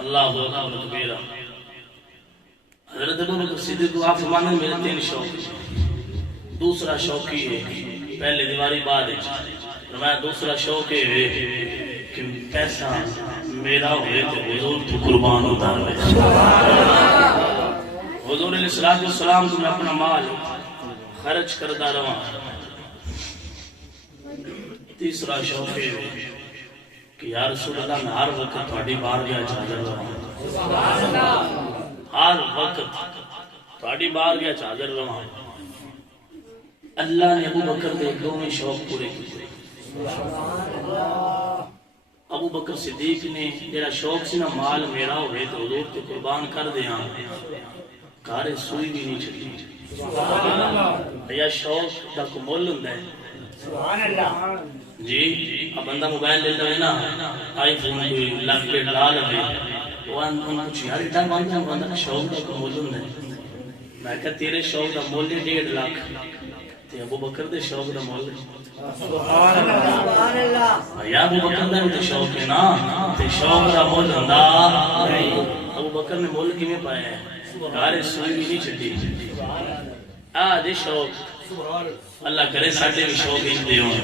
اللہ اکبر کبیرہ۔ حضرت ابو بکر صدیق کو آپ فرمانے میرے 3 شوق۔ دوسرا شوق یہ ہے پہلے دیواری بعد ہے، فرمایا دوسرا شوق یہ ہے کہ پیسہ میرا ہوئے تو حضور تو قربان ہوتا ہے۔ حضور علیہ السلام تو میں اپنا مال خرچ کردہ رہا۔ تیسرا شوق ہے کہ یا رسول اللہ میں ہر وقت تھوڑی بارگاہ حاضر رہا، ہر وقت تھوڑی بارگاہ حاضر رہا۔ اللہ نے ابو بکر دے 2 شوق پورے کیے۔ ابو بکر صدیق نے جڑا شوق سی نا مال میرا ہوئے تو حضور تے قربان کر دیاں، کارے سوئی بھی نہیں چھڑی۔ یا شوق دا کو مول ہوندا ہے سبحان اللہ جی۔ اب بندہ موبائل لے لے نا، آئی فون کوئی لاکھ ڈیڑھ لا لے، وہ ان کچھ یار اتنا مانگتا ہے بندہ شوق دا کو مول ہوندا ہے۔ میں کہا تیرے شوق دا مول 1.5 لاکھ تے ابو بکر دے شوق دا مول سبحان اللہ۔ یا ابو بکر دا بھی شوق ہے نا، تے شوق دا مول ہوندا ابو بکر نے مول کیویں پایا ہے؟ کارے سوئی بھی نہیں چھڈی۔ دے شوق اللہ کرے ساڈے بھی شوق ہی دے ہون۔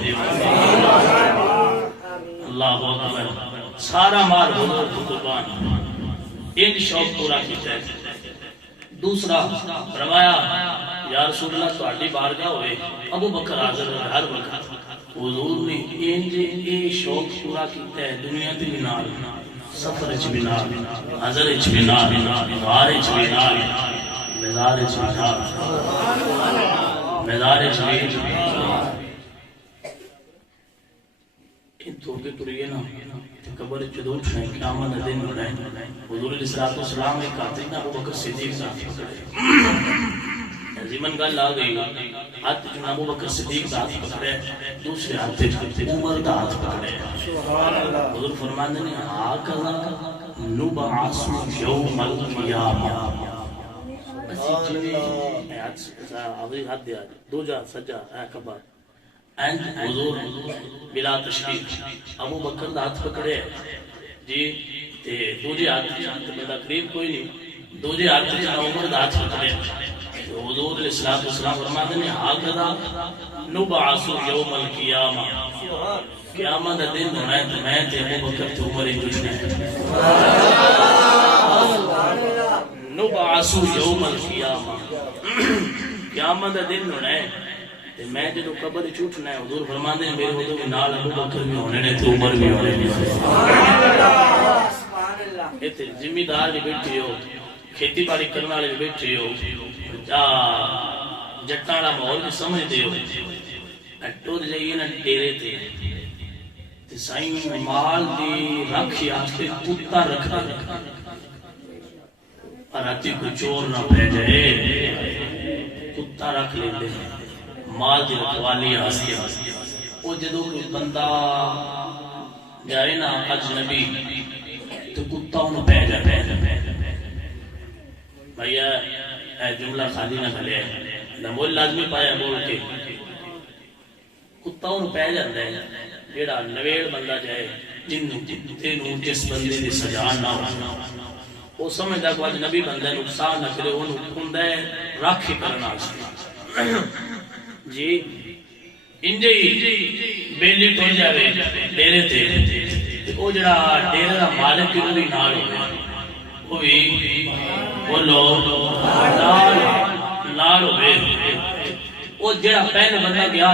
اللہ اکبر۔ سارا مال حضور کو قربان، ان شوق پورا کیتا ہے۔ دوسرا فرمایا یا رسول اللہ تہاڈی بارگاہ ہوئے ابو بکر حاضر ہے ہر وقت۔ حضور نے یہ شوق پورا کیتا ہے، دنیا تے بھی نال، سفر وچ بھی نال، حضر وچ بھی نال، غار وچ بھی نال، مزار وچ بھی نال، مزار وچ بھی ان تو کے ٹریے نا قبر وچ دو اٹھنا ہے، قیامت دا دن ہونا ہے۔ حضور علیہ السلام ایک آتے نا ابو بکر صدیق صاحب عظیمن گل آ گئی، ہاتھ جو ابو بکر صدیق دا ہاتھ پکڑے، دوسرے ہاتھ عمر دا ہاتھ پکڑے۔ حضور فرماندے نے ہاکذا نبعث یوم القیامہ، اسی جویں ہاتھ دیا دو جا سجا اے کبا اینڈ حضور بلا تشبیہ ابو بکر دا ہاتھ پکڑے جی، تے دوجے ہاتھ جانتے میں قریب کوئی نہیں، دوجے ہاتھ جہاں عمر دا ہاتھ پکڑے۔ حضور علیہ السلام فرماتے ہیں ہاکذا نبعث یوم القیامہ، قیامت دا دن ہونا ہے تو میں تے ابو بکر تے عمر ہی جڑنے نبعث یوم القیامہ، قیامت دا دن ہونا ہے تے میں جدو قبر وچ اٹھنا ہے حضور فرماتے ہیں میرے حضور کے نال ابو بکر بھی ہونے نے تے عمر بھی ہونے نے۔ ایتھے ذمہ بھی بیٹھے ہو، کھیتی باڑی کرنے والے بھی بیٹھے ہو، جٹاں والا ماحول بھی سمجھتے ہو، ٹر جائیے نا ڈیرے تے سائیں مال دی رکھی آستے کتا رکھا راتی کو چور نہ پہ جائے، کتا رکھ لیتے ہیں مال دی رکھوالی آستے۔ وہ جدو کوئی بندہ جائے نا اجنبی تو کتا انہوں پہ جائے، بھائیہ اے جملہ خالی نہ بھلے نمول لازمی پایا بول کے کتا انہوں پہ جاندہ ہے۔ جیڑا نویڑ بندہ جائے جنوں جس بندے دی سجان نہ ہو، وہ سمجھتا کہ آج نبی بندہ نقصان نہ کرے، انہوں کھندہ ہے راکھی کرنا جی۔ انجے ہی بیلی ٹھوڑ جاوے ڈیرے تھے، وہ جڑا ڈیرے دا مالک کی بھی نال ہوئے، وہ بھی بولو لال ہوئے، وہ جڑا پہلے بندہ گیا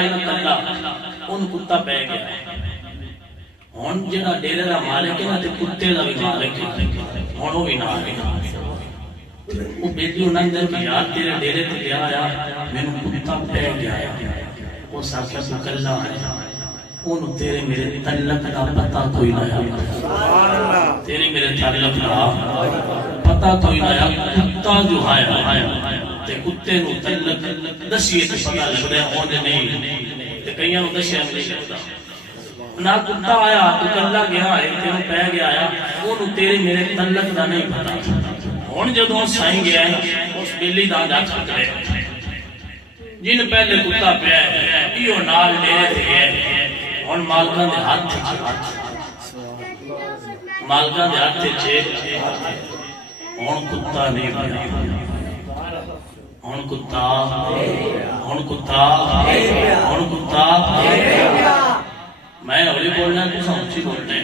ان کتا پہ گیا، ہون جڑا ڈیرے دا مالک ہے نا تے کتے دا بھی مالک ہے، ہون وہ بھی نال ہے۔ وہ بیٹی انہاں اندر کہ یار تیرے ڈیرے تے گیا آیا میں نے کتا پہ گیا ہے، وہ ساکھا سکلہ ہے، انہوں تیرے میرے تعلق کا پتہ کوئی نہ ہے، تیرے میرے تعلق کا پتہ کوئی نہ ہے۔ کتا جو آیا تے کتے نو تعلق دسیے تے پتہ لگ رہا ہے ہونے نہیں تے کئیاں نو دسیا نہیں کرتا نہ کتا آیا تو کلا گیا ہے تیرے پہ گیا آیا، انہوں تیرے میرے تعلق دا نہیں پتہ۔ ہون جدوں سائیں گیا ہے اس بیلی دا جا چھکرے جن پہلے کتا پہ ہے ایو نال ڈیرے تھے گئے، ہون مالکان دے ہاتھ مالکاں دے ہاتھ چھے ہن کتا نہیں بنا ہن کتا میں اولی بولنا تو سمجھی بولنے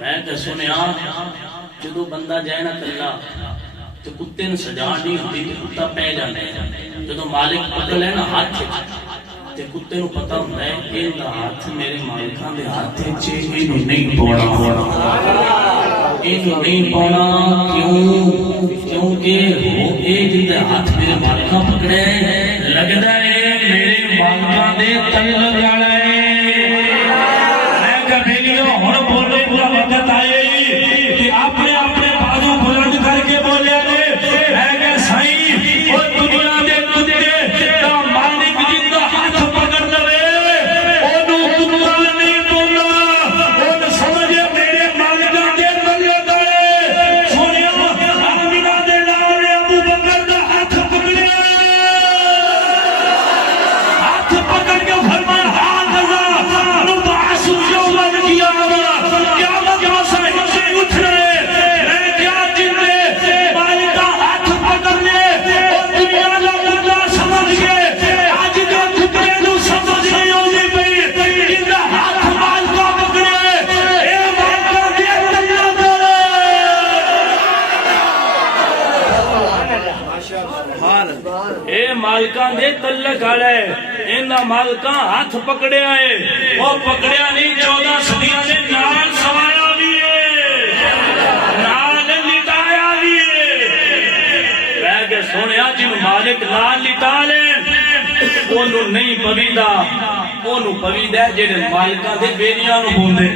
میں کہ سنیا جدو بندہ جائے نہ کلا تو کتے نے سجا نہیں ہوتی کہ کتا پہ جانے جدو مالک پکڑ لے نا ہاتھ تے کتے نو پتہ ہوں ہے ان دا ہاتھ میرے مالکاں دے ہاتھ چھے انہوں نہیں پونا کیونکہ وہ ایک دے ہاتھ میرے مالکاں پکڑے لگتا ہے میرے مالکاں دے تل جانا ہے میں کبھی نہیں ہوں بولنے پورا وقت آئے کہ اپنے بازو بلند کر کے بولے میں کہ سائیں وہ دنیا دے کتے دا مالک جن دا ہاتھ پکڑ لے انہوں کتا نہیں بولا ان سمجھے میرے مالکاں دے تل جانے سونیا آمینہ دے نام نے ابو بکر دا ہاتھ پکڑے ہاتھ پکڑ کے فرمایا ہاذا نبعث یوم القیامہ قیامت کا صحیح سے اٹھ رہے میں کیا جن نے مالکہ ہاتھ پکڑ لے اور دنیا کا بندہ سمجھ گئے آج کا کتے نو سمجھ نہیں ہوتی پئی جن دا ہاتھ مالکہ پکڑے اے مالکہ دے تلہ کرے اے مالکاں دے تلہ کرے انہا مالکاں ہاتھ پکڑے آئے وہ پکڑیا نہیں 14 صدیاں نے نال سوایا بھی ہے نال لٹایا بھی ہے میں کہ سونیا جن مالک نال لٹا لیں انہوں نہیں پویدہ انہوں پویدہ ہے جنہیں مالکاں دے بیریاں نو بوندے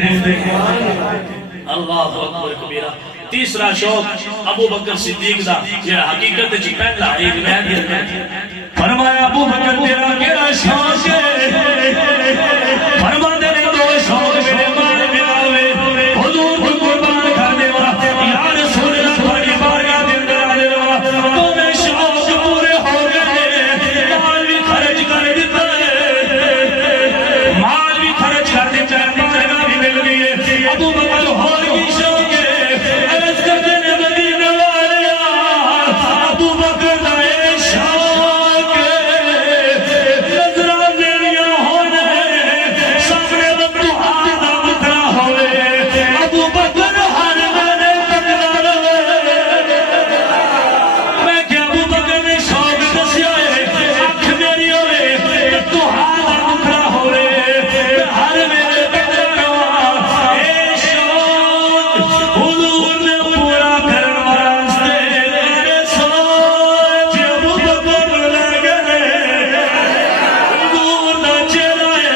اللہ اکبر کبیرہ تیسرا شوق ابو بکر صدیق دا یہ حقیقت جی پہلا ایک بیان دیا فرمایا ابو بکر تیرا کیڑا شوق ہے فرما دے دو شوق میرے مال ملاوے حضور کو قربان کر دے یا رسول اللہ تھوڑی بارگاہ دے اندر آ دے تو میں شوق پورے ہو گئے مال بھی خرچ کر دیتا ہے مال بھی خرچ کر دیتا ہے بارگاہ بھی مل گئی ہے ابو بکر ہور کی شوق ہے عرض کرتے نے مدینہ والے ابو بکر دا اے شوق نظرہ میریاں ہونے سامنے وقت آدھا بکرا ہوئے ابو بکر ہر میں پکڑا رہے میں کہ ابو بکر نے شوق دسیا ہے اکھ میری ہوئے تو آدھا بکرا ہوئے ہر میرے پکڑا رہا اے شوق حضور نے پورا کرن واسطے میرے سوچ ابو بکر لے گئے حضور دا چہرہ ہے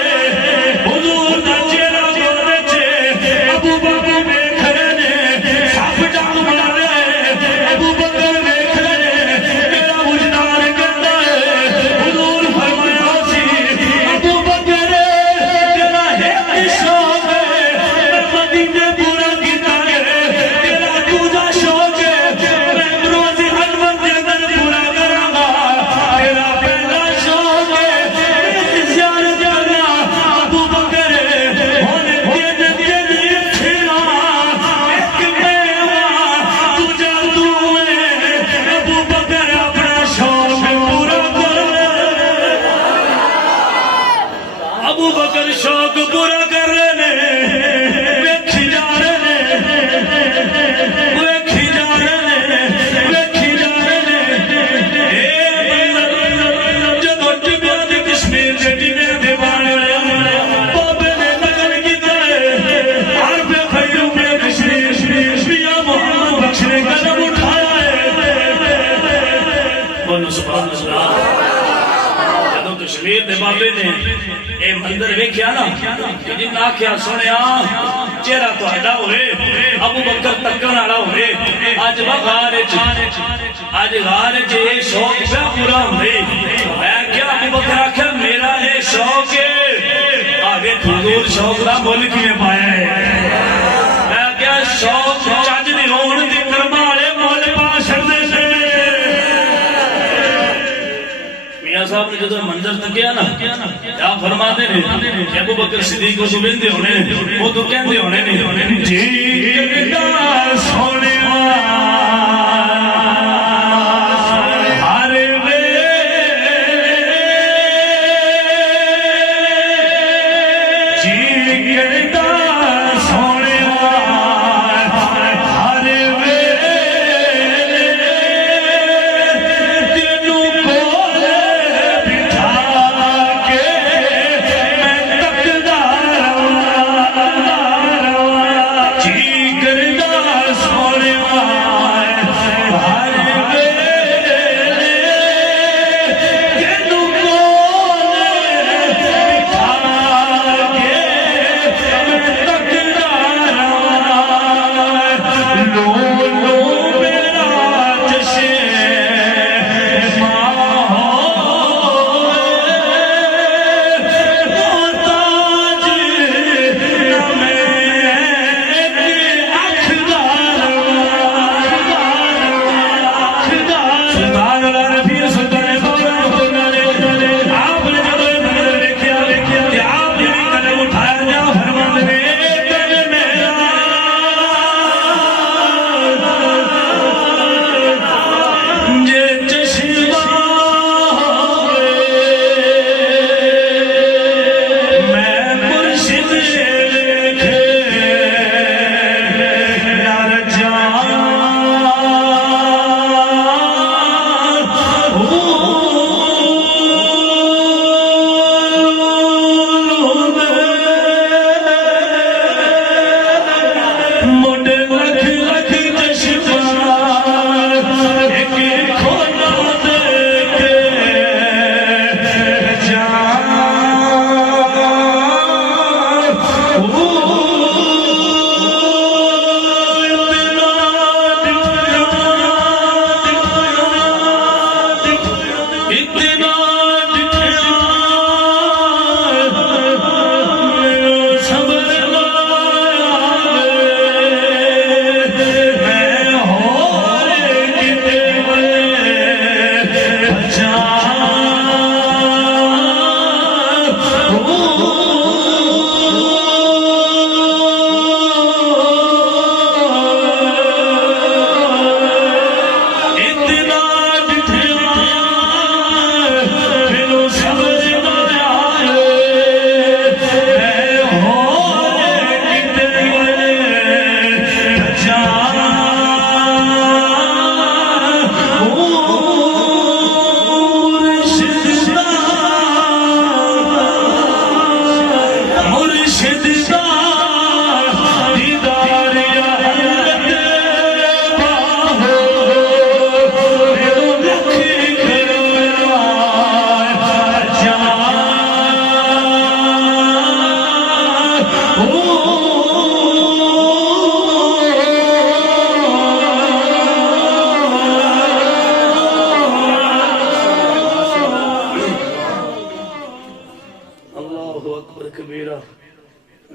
حضور دا چہرہ بولنے چھے ابو بکر میں کھڑے نے سب جان بنا رہے ابو بکر میں کھڑے نے میرا وجدان کرتا ہے حضور فرمایا سی ابو بکر تیرا ایک شوق ہے میں مدینے پورا کیتا ہے تیرا دوجا شوق ہے میں روزی حلوت کے اندر پورا کراں گا تیرا پہلا شوق ہے میں زیارت کرنا ابو بکر ہونے دن پھرا ایک میوہ تجھا تو ہے ابو بکر اپنا شوق پورا کر ابو بکر شوق پورا کر رہے ویکھی جا رہے ویکھی جا رہے ویکھی جا رہے اے بندر جب ٹبیا دے کشمیر دے ٹبیا دے بانے بابے نے نگل کیتا ہے ہر پہ خیروں پہ کشمیر بیا محمد بخش نے قدم اٹھایا ہے بولو سبحان اللہ جدو کشمیر دے بابے نے اے مندر ویکھیا نا کہ جن آکھیا سنیا چہرہ تو ہڈا ہوئے ابو بکر تکن آڑا ہوئے آج غار یہ شوق پہ پورا ہوئے میں کیا ابو بکر آکھیا میرا یہ شوق ہے آگے حضور شوق دا ملک میں پایا ہے میں کیا شوق چاج دی ہون دی کرمارے مول پاشر دے سے میاں صاحب صاحب نے جدو منظر تکیا نا کیا فرماتے ہیں کہ ابو بکر صدیق کو بندے ہونے وہ تو کہندے ہونے جی کردا سونے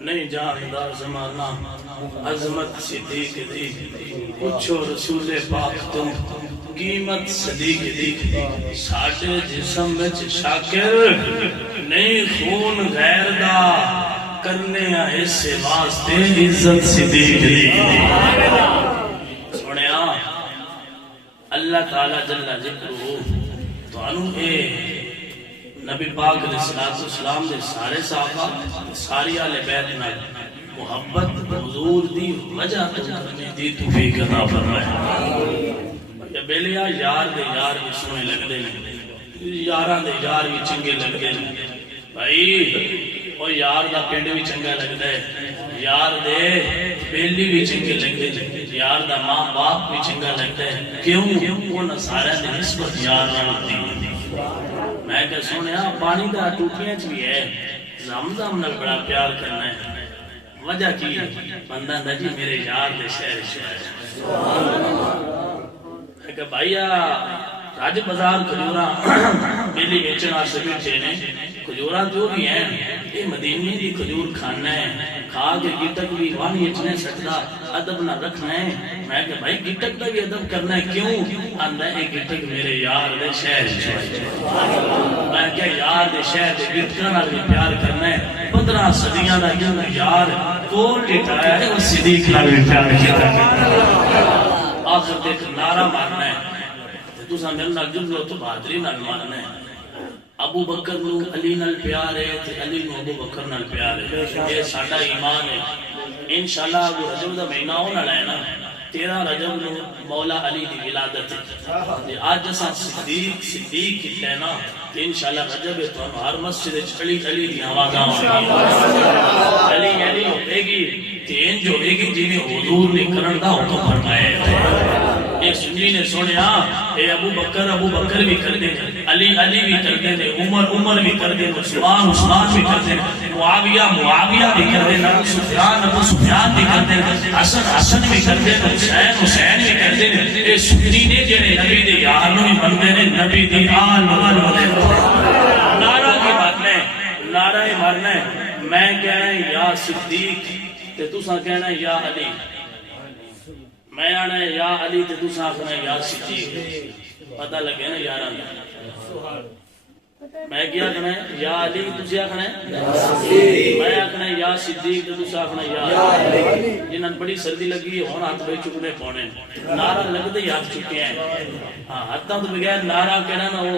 نہیں جاندار زمانہ عظمت صدیق دی پوچھو رسول پاک تم قیمت صدیق دی ساڑھے جسم وچ شاکر نہیں خون غیر دا کرنے ایسے واسطے عزت صدیق دی سنیا اللہ تعالیٰ جل ذکرہ تو انہوں اے نبی پاک علیہ السلام دے سارے صحابہ ساری آل بیت نال محبت حضور دی وجہ تو کرنے دی توفیق عطا فرمائے یا بیلیا یار دے یار بھی سونے لگ دے یاراں دے یار بھی چنگے لگ دے بھائی وہ یار دا پنڈ بھی چنگا لگ دے یار دے بیلی بھی چنگے لگ دے یار دا ماں باپ بھی چنگا لگ دے کیوں وہ نصارہ دے نسبت یار نہ ہوتی میں کہ سنیا پانی دا ٹوٹیاں چوی ہے زمزم نال بڑا پیار کرنا ہے وجہ کی بندہ دا جی میرے یار دے شہر شہر میں کہ بھائیا راج بازار کھجوراں بیلی بیچنا سبھی چینے کھجوراں جو بھی ہیں یہ مدینی دی کھجور کھانا ہے کھا کے گٹک بھی وانی اچنے سکتا ادب نہ رکھنا ہے. میں کہ بھائی گٹک دا بھی ادب کرنا ہے. کیوں؟ آندا ہے گٹک میرے یار دے شہر چ. میں کہ یار دے شہر دے گٹکاں نال بھی پیار کرنا ہے. 15 صدیاں دا جو یار کول لٹایا ہے وہ صدیق نال بھی پیار کیتا ہے. آخر دیکھ نعرہ مارنا ہے تے تساں میرے نال جملو تو بہادری نال مارنا ہے. ابو بکر نو علی نال پیار ہے تے علی نو ابو بکر نال پیار ہے. یہ ساڈا ایمان ہے. انشاءاللہ ابو رجب دا مہینہ ہونا ہے نا 13 رجب نو مولا علی دی ولادت ہے. آج اساں صدیق کیتا ہے نا کہ انشاءاللہ رجب ہے تو ہر مسجد وچ علی علی دی آوازاں علی علی ہوے گی تین جو ہوے گی جی نے حضور نے کرن دا حکم فرمایا ہے. اے سنی نے سنیا اے ابو بکر بھی کر دے, علی بھی کر دے, عمر بھی کر دے, عثمان بھی کر دے, معاویہ بھی کر دے, ابو سفیان بھی کر دے, حسن بھی کر دے, حسین بھی کر دے. اے سنی نے جڑے نبی دے یار نو بندے نے نبی دی آل والے نعرہ کی بات ہے, نعرہ مارنا ہے. میں کہنا ہے یا صدیق تے تساں کہنا ہے یا علی. میں آنا ہے یا علی تے تساں آکھنا ہے یا صدیق. پتہ لگے نا یاراں دا. میں کیا آکھنا ہے یا علی تسی آکھنا ہے یا صدیق. میں آکھنا ہے یا صدیق تے تسی آکھنا ہے یا علی. جنہاں بڑی سردی لگی ہے ہن ہاتھ بے چکنے پونے. نعرہ لگدے ہی ہاتھ چکے ہیں. ہاں ہاتھاں تو بغیر نعرہ کہنا نا وہ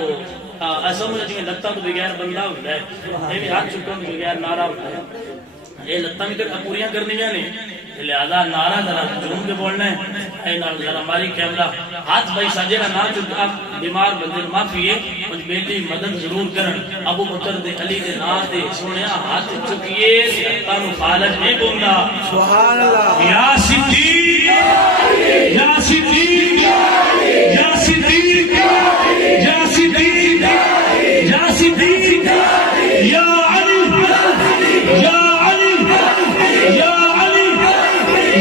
سمجھ جی لتاں تو بغیر بندہ ہوندا ہے. یہ بھی ہاتھ چکن تو بغیر نعرہ ہوتا ہے. یہ لتاں بھی پوریاں کرنیاں نے لہذا نعرہ ذرا جھوم کے بولنا ہے. اے نال ذرا ہماری کیمرہ ہاتھ بھائی ساجے نہ چکا بیمار بندے معافی ہے مجھ بیٹی مدد ضرور کرن. ابو بکر دے علی دے نام دے سونیا ہاتھ چکیے تانوں فالج نہیں بولدا. سبحان اللہ. یا صدیق یا صدیق یا صدیق یا صدیق یا صدیق یا علی یا علی یا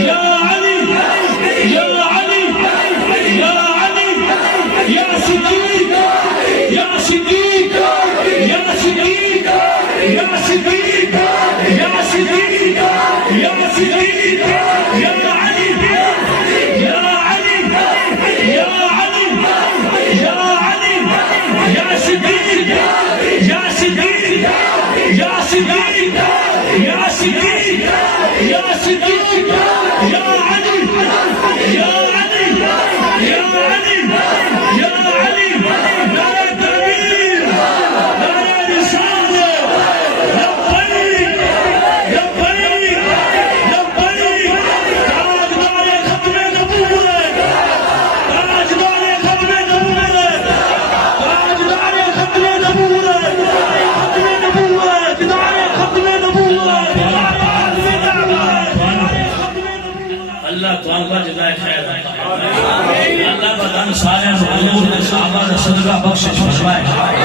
اللہ بدن سارے حضور دے صحابہ دا صدقہ بخشش فرمائے.